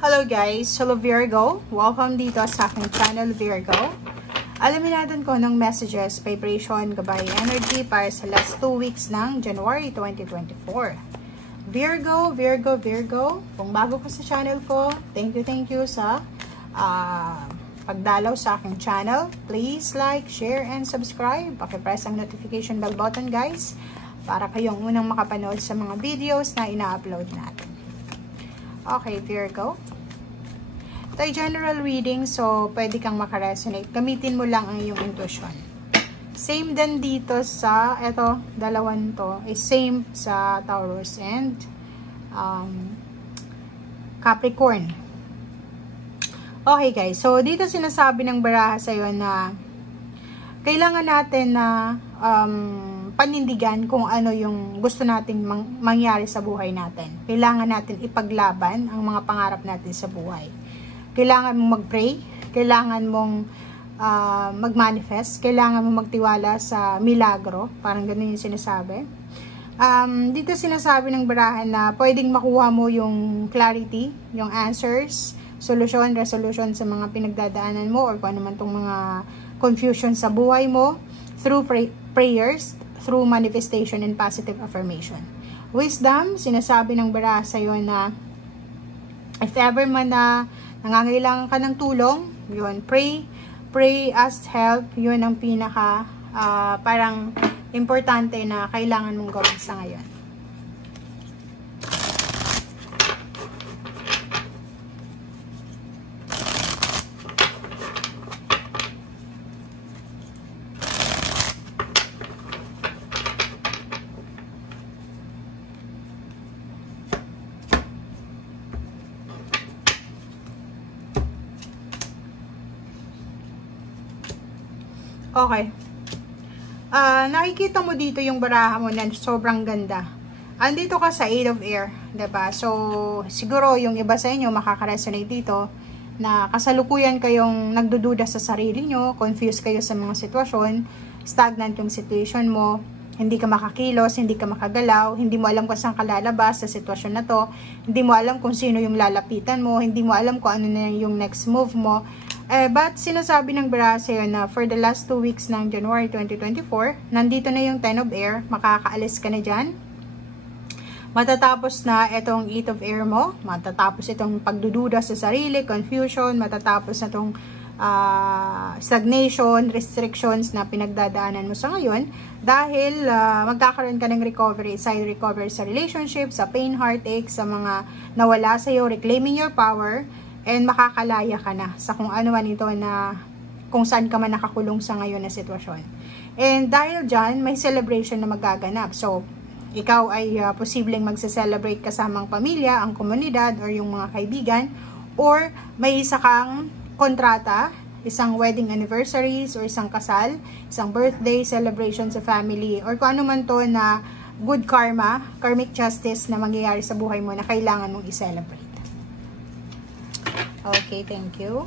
Hello guys, hello Virgo. Welcome dito sa aking channel Virgo. Alamin natin kung anong messages, vibration, gabay, energy para sa last 2 weeks ng January 2024. Virgo, Virgo, Virgo. Kung bago ka sa channel ko, thank you sa pagdalaw sa aking channel. Please like, share, and subscribe. Pakipress ang notification bell button guys para kayong unang makapanood sa mga videos na ina-upload natin. Okay, Virgo. Ito ay general reading, so pwede kang makaresonate. Gamitin mo lang ang iyong intuition. Same din dito sa, eto, dalawan to, is same sa Taurus and Capricorn. Okay guys, so dito sinasabi ng baraha sa'yo na kailangan natin na panindigan kung ano yung gusto nating mangyari sa buhay natin. Kailangan natin ipaglaban ang mga pangarap natin sa buhay. Kailangan mong mag-pray, kailangan mong mag-manifest, kailangan mong magtiwala sa milagro, parang ganun yung sinasabi. Dito sinasabi ng barahan na pwedeng makuha mo yung clarity, yung answers, solusyon, resolution sa mga pinagdadaanan mo or kung ano man tong mga confusion sa buhay mo through prayers, through manifestation and positive affirmation. Wisdom, sinasabi ng baraha sa'yo na if ever man na nangangailangan ka ng tulong, yun, pray, ask help, yun ang pinaka parang importante na kailangan mong gawin sa ngayon. Okay. Nakikita mo dito yung baraha mo na sobrang ganda. Andito ka sa 8 of Air, 'di ba? So, siguro yung iba sa inyo makaka-resonate dito na kasalukuyan kayong nagdududa sa sarili nyo, confused kayo sa mga sitwasyon, stagnant yung situation mo, hindi ka makakilos, hindi ka makagalaw, hindi mo alam kung saan ka lalabas sa sitwasyon na to, hindi mo alam kung sino yung lalapitan mo, hindi mo alam kung ano na yung next move mo. But sinasabi ng baraha sa'yo na for the last 2 weeks ng January 2024, nandito na yung 10 of Air, makakaalis ka na dyan. Matatapos na itong 8 of Air mo, matatapos itong pagdududa sa sarili, confusion, matatapos na itong stagnation, restrictions na pinagdadaanan mo sa ngayon dahil magkakaroon ka ng recovery, side recovery sa relationship, sa pain, heartache, sa mga nawala sa'yo, reclaiming your power, and makakalaya ka na sa kung ano man ito na kung saan ka man nakakulong sa ngayon na sitwasyon. And dahil dyan, may celebration na magaganap. So, ikaw ay posibleng magse-celebrate kasamang pamilya, ang komunidad, or yung mga kaibigan, or may isa kang kontrata, isang wedding anniversaries, or isang kasal, isang birthday celebration sa family, or kung ano man to na good karma, karmic justice na mangyayari sa buhay mo na kailangan mong i-celebrate. Okay, thank you.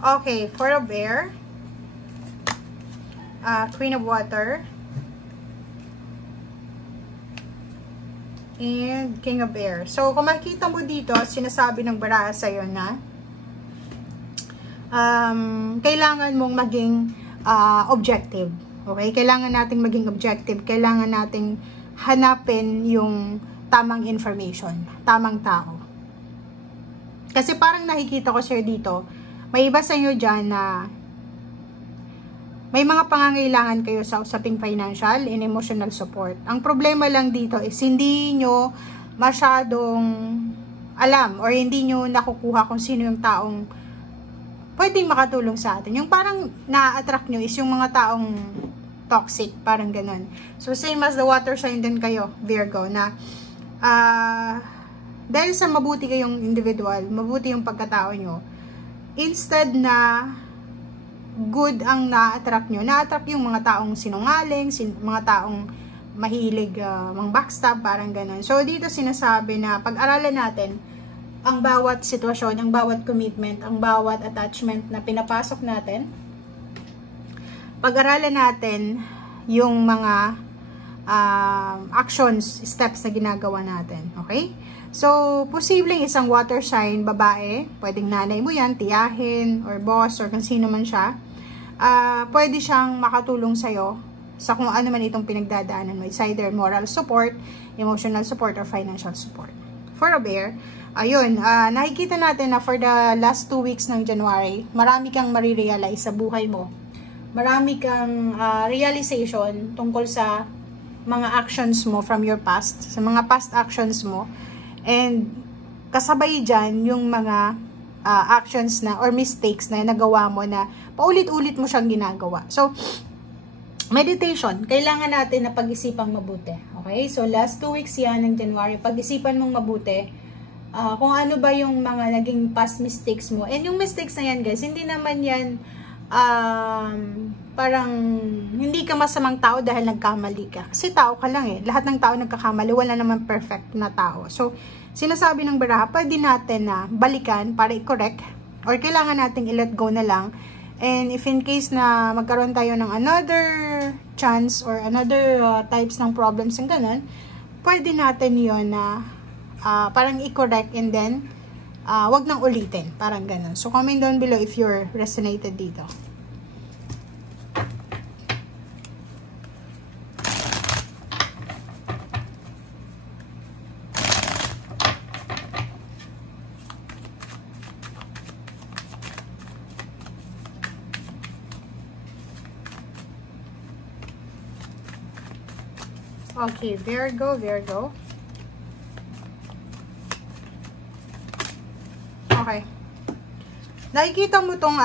Okay, Four of Air, Queen of Water, and King of Air. So, kung makikita mo dito, sinasabi ng baraha sa'yo na kailangan mong maging objective. Okay? Kailangan nating maging objective. Kailangan nating hanapin yung tamang information, tamang tao. Kasi parang nakikita ko sir dito, may iba sa inyo dyan na may mga pangangailangan kayo sa usaping financial and emotional support. Ang problema lang dito is hindi nyo masyadong alam or hindi nyo nakukuha kung sino yung taong pwedeng makatulong sa atin. Yung parang na-attract nyo is yung mga taong toxic, parang ganun. So, same as the water sign din kayo, Virgo, na dahil sa mabuti kayong individual, mabuti yung pagkatao nyo, instead na good ang na-attract nyo, na-attract yung mga taong sinungaling, mga taong mahilig mang backstab, parang ganun. So, dito sinasabi na pag-aralan natin ang bawat sitwasyon, ang bawat commitment, ang bawat attachment na pinapasok natin. Pag-aralan natin yung mga actions, steps na ginagawa natin. Okay? So, posibleng isang water sign, babae, pwedeng nanay mo yan, tiyahin, or boss, or kung sino man siya, pwede siyang makatulong sa'yo sa kung ano man itong pinagdadaanan mo. It's either moral support, emotional support, or financial support. For a bear, ayun, nakikita natin na for the last 2 weeks ng January, marami kang marirealize sa buhay mo. Marami kang realization tungkol sa mga actions mo from your past, sa mga past actions mo, and kasabay dyan yung mga actions na or mistakes na nagawa mo na paulit-ulit mo siyang ginagawa. So, meditation, kailangan natin na pag-isipang mabuti. Okay? So, last 2 weeks yan ng January, pag-isipan mong mabuti kung ano ba yung mga naging past mistakes mo. And yung mistakes na yan, guys, hindi naman yan parang hindi ka masamang tao dahil nagkamali ka. Kasi tao ka lang eh. Lahat ng tao nagkakamali. Wala naman perfect na tao. So, sinasabi ng baraha, pwede natin na balikan para i-correct or kailangan nating i-let go na lang. And if in case na magkaroon tayo ng another chance or another types ng problems ng ganun, pwede natin yun na parang i-correct and then wag nang ulitin. Parang ganun. So, comment down below if you're resonated dito. Okay, Virgo, Virgo. Okay. Nakikita mo tong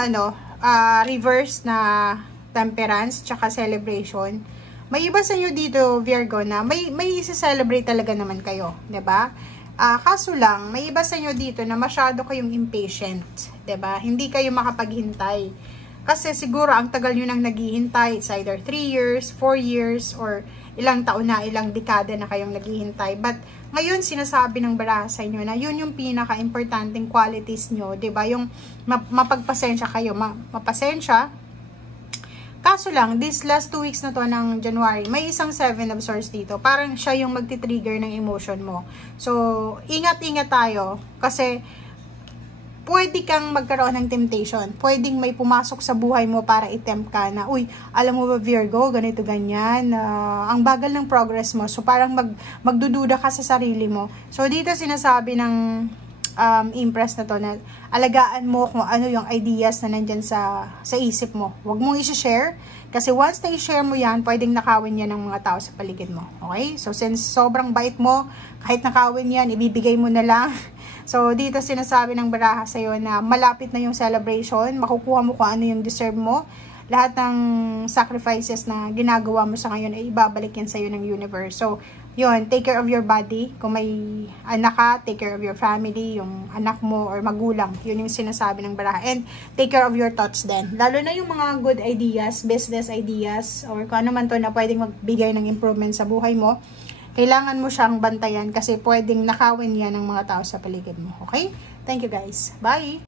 reverse na temperance tsaka celebration. May iba sa inyo dito, Virgo, na may i-celebrate talaga naman kayo, 'di ba? Kaso lang, may iba sa inyo dito na masyado kayong impatient, 'di ba? Hindi kayo makapaghintay. Kasi siguro ang tagal niyo nang naghihintay, it's either 3 years, 4 years, or ilang taon na, ilang dekada na kayong naghihintay. But ngayon sinasabi ng baraha sa inyo na yun yung pinaka-importanting qualities nyo, 'di ba? Yung mapagpasensya kayo, mapasensya. Kaso lang, this last 2 weeks na to ng January, may isang 7 of Swords dito. Parang siya yung magti-trigger ng emotion mo. So, ingat-ingat tayo kasi pwede kang magkaroon ng temptation. Pwedeng may pumasok sa buhay mo para i-tempt ka na, uy, alam mo ba Virgo, ganito, ganyan. Ang bagal ng progress mo. So, parang magdududa ka sa sarili mo. So, dito sinasabi ng Empress na to na alagaan mo kung ano yung ideas na nandyan sa isip mo. Huwag mong i-share. Kasi once na i-share mo yan, pwedeng nakawin yan ng mga tao sa paligid mo. Okay? So, since sobrang bait mo, kahit nakawin yan, ibibigay mo na lang. So, dito sinasabi ng baraha sa'yo na malapit na yung celebration, makukuha mo kung ano yung deserve mo. Lahat ng sacrifices na ginagawa mo sa ngayon ay ibabalik yan sa'yo ng universe. So, yun, take care of your body. Kung may anak ka, take care of your family, yung anak mo or magulang. Yun yung sinasabi ng baraha. And take care of your thoughts din. Lalo na yung mga good ideas, business ideas, or kung ano man to na pwedeng magbigay ng improvement sa buhay mo. Kailangan mo siyang bantayan kasi pwedeng nakawin yan ng mga tao sa paligid mo. Okay? Thank you guys. Bye!